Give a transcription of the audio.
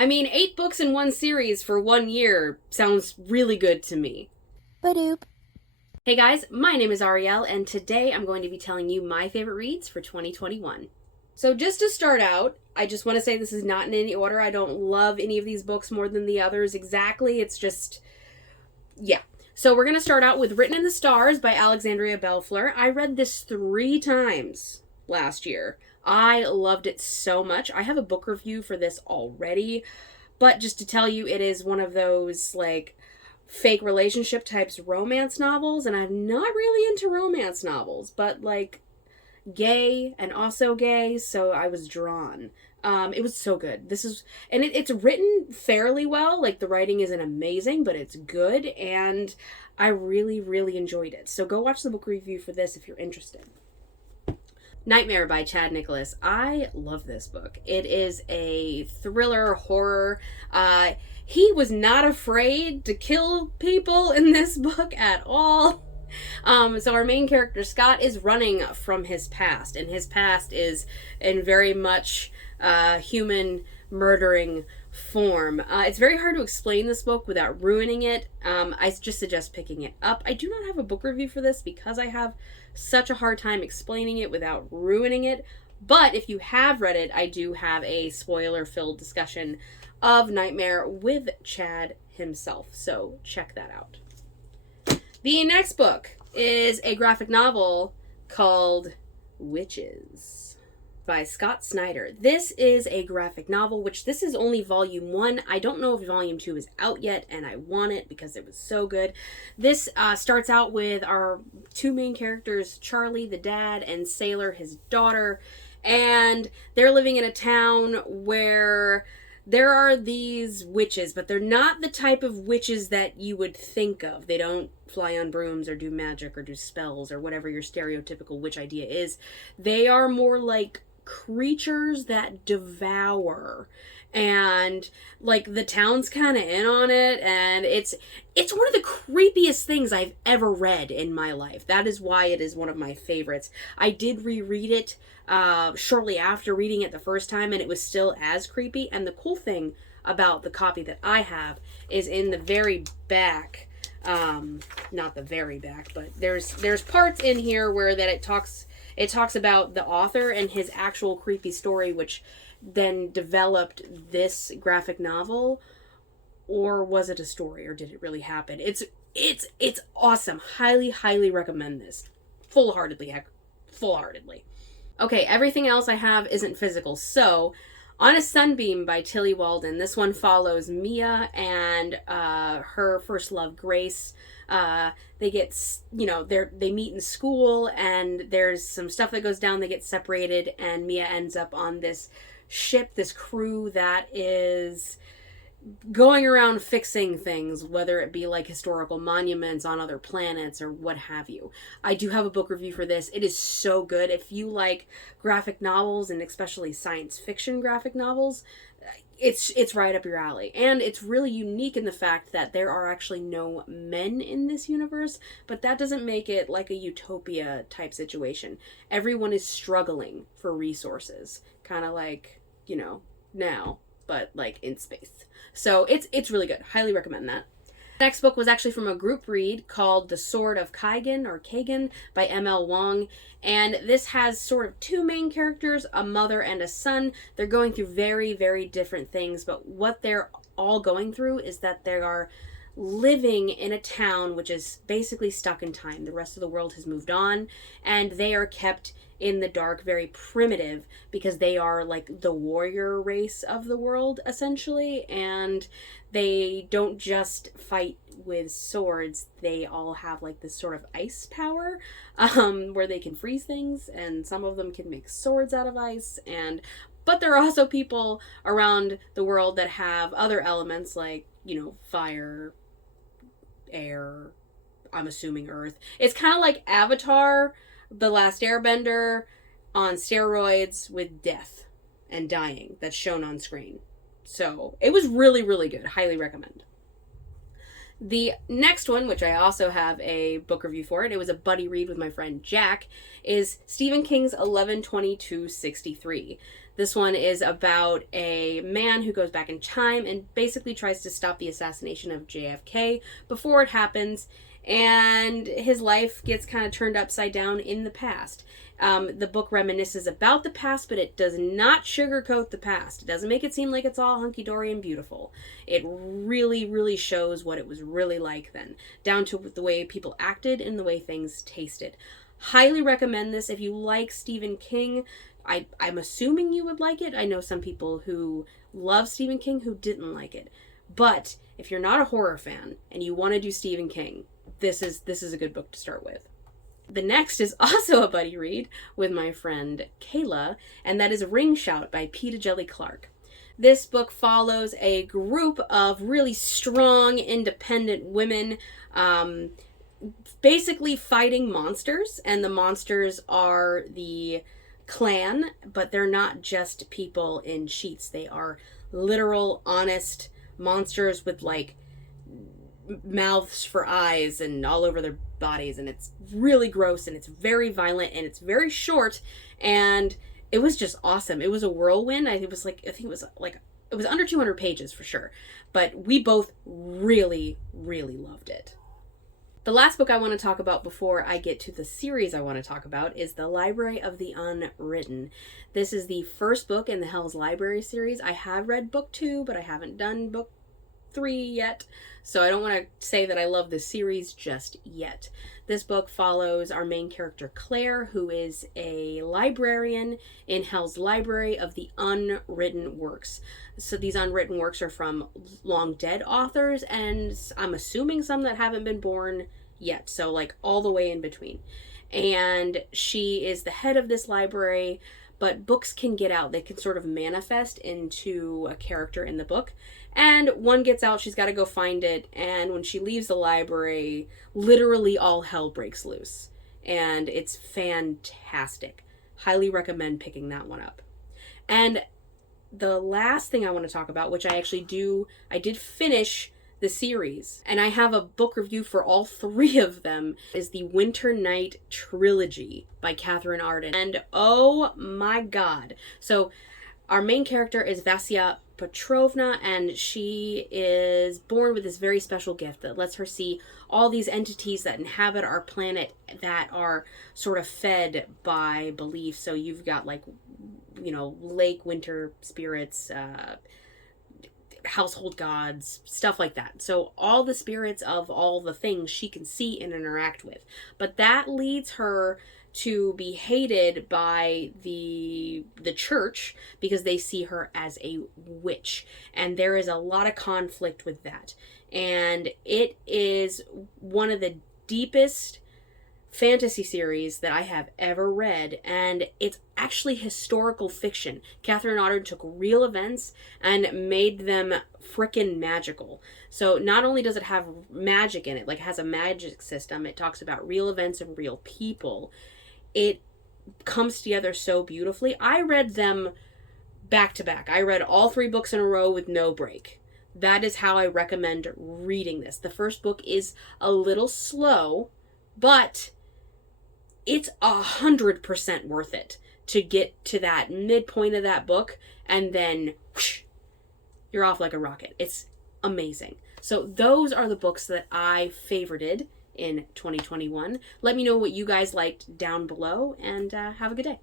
I mean, 8 books in one series for 1 year sounds really good to me. Badoop. Hey guys, my name is Ariel, and today I'm going to be telling you my favorite reads for 2021. So just to start out, I just want to say this is not in any order. I don't love any of these books more than the others exactly. It's just, yeah. So we're going to start out with Written in the Stars by Alexandria Bellefleur. I read this 3 times last year. I loved it so much. I have a book review for this already, but just to tell you, it is one of those, like, fake relationship types romance novels, and I'm not really into romance novels, but, like, gay and also gay, so I was drawn. It was so good. It's written fairly well. Like, the writing isn't amazing, but it's good, and I really, really enjoyed it. So go watch the book review for this if you're interested. Nightmare by Chad Nicholas. I love this book. It is a thriller horror. He was not afraid to kill people in this book at all. So our main character, Scott, is running from his past, and his past is in very much human murdering form. It's very hard to explain this book without ruining it. I just suggest picking it up. I do not have a book review for this because I have such a hard time explaining it without ruining it. But if you have read it, I do have a spoiler-filled discussion of Nightmare with Chad himself. So check that out. The next book is a graphic novel called Wytches by Scott Snyder. This is a graphic novel, which this is only volume 1. I don't know if volume 2 is out yet, and I want it because it was so good. This starts out with our 2 main characters, Charlie, the dad, and Sailor, his daughter, and they're living in a town where there are these witches, but they're not the type of witches that you would think of. They don't fly on brooms or do magic or do spells or whatever your stereotypical witch idea is. They are more like creatures that devour, and like the town's kind of in on it, and it's one of the creepiest things I've ever read in my life. That is why it is one of my favorites. I did reread it shortly after reading it the first time, and it was still as creepy. And the cool thing about the copy that I have is in the very back, not the very back, but there's parts in here where that it talks about the author and his actual creepy story, which then developed this graphic novel. Or was it a story, or did it really happen? It's awesome. Highly recommend this. Full-heartedly. Okay, everything else I have isn't physical. So, On a Sunbeam by Tilly Walden. This one follows Mia and her first love, Grace. They get, they meet in school, and there's some stuff that goes down. They get separated, and Mia ends up on this ship, this crew that is going around fixing things, whether it be like historical monuments on other planets or what have you. I do have a book review for this. It is so good. If you like graphic novels, and especially science fiction graphic novels, it's right up your alley. And it's really unique in the fact that there are actually no men in this universe, but that doesn't make it like a utopia type situation. Everyone is struggling for resources, kind of like, now, but like in space. So it's really good. Highly recommend that. The next book was actually from a group read called The Sword of Kaigen, or Kaigen, by M.L. Wang. And this has sort of 2 main characters, a mother and a son. They're going through very, very different things, but what they're all going through is that they are living in a town which is basically stuck in time. The rest of the world has moved on, and they are kept in the dark, very primitive, because they are like the warrior race of the world, essentially, and they don't just fight with swords. They all have like this sort of ice power, where they can freeze things, and some of them can make swords out of ice, but there are also people around the world that have other elements like, fire, air, I'm assuming earth. It's kind of like Avatar, The Last Airbender, on steroids with death and dying that's shown on screen. So it was really, really good. Highly recommend. The next one, which I also have a book review for it was a buddy read with my friend Jack, is Stephen King's 11/22/63. This one is about a man who goes back in time and basically tries to stop the assassination of JFK before it happens, and his life gets kind of turned upside down in the past. The book reminisces about the past, but it does not sugarcoat the past. It doesn't make it seem like it's all hunky-dory and beautiful. It really, really shows what it was really like then, down to the way people acted and the way things tasted. Highly recommend this. If you like Stephen King, I'm assuming you would like it. I know some people who love Stephen King who didn't like it. But if you're not a horror fan and you want to do Stephen King, this is a good book to start with. The next is also a buddy read with my friend Kayla, and that is Ring Shout by Djeli Clark. This book follows a group of really strong, independent women, basically fighting monsters, and the monsters are the clan, but they're not just people in sheets. They are literal, honest monsters with like mouths for eyes and all over their bodies, and it's really gross, and it's very violent, and it's very short, and it was just awesome. It was a whirlwind. It was under 200 pages for sure, but we both really, really loved it. The last book I want to talk about before I get to the series I want to talk about is The Library of the Unwritten. This is the first book in the Hell's Library series. I have read book 2, but I haven't done book 3 yet, so I don't want to say that I love this series just yet. This book follows our main character Claire, who is a librarian in Hell's Library of the Unwritten Works. So these unwritten works are from long dead authors, and I'm assuming some that haven't been born yet, so like all the way in between. And she is the head of this library, but books can get out. They can sort of manifest into a character in the book. And one gets out, she's got to go find it. And when she leaves the library, literally all hell breaks loose. And it's fantastic. Highly recommend picking that one up. And the last thing I want to talk about, which I did finish the series, and I have a book review for all 3 of them, is the Winter Night Trilogy by Katherine Arden. And oh my god. So our main character is Vasya Petrovna, and she is born with this very special gift that lets her see all these entities that inhabit our planet that are sort of fed by belief. So you've got like, lake winter spirits, household gods, stuff like that. So all the spirits of all the things she can see and interact with. But that leads her to be hated by the church because they see her as a witch. And there is a lot of conflict with that. And it is one of the deepest fantasy series that I have ever read, and it's actually historical fiction. Katherine Arden took real events and made them frickin' magical. So not only does it have magic in it, like it has a magic system, it talks about real events and real people. It comes together so beautifully. I read them back to back. I read all 3 books in a row with no break. That is how I recommend reading this. The first book is a little slow, but it's 100% worth it to get to that midpoint of that book, and then whoosh, you're off like a rocket. It's amazing. So those are the books that I favorited in 2021. Let me know what you guys liked down below, and have a good day.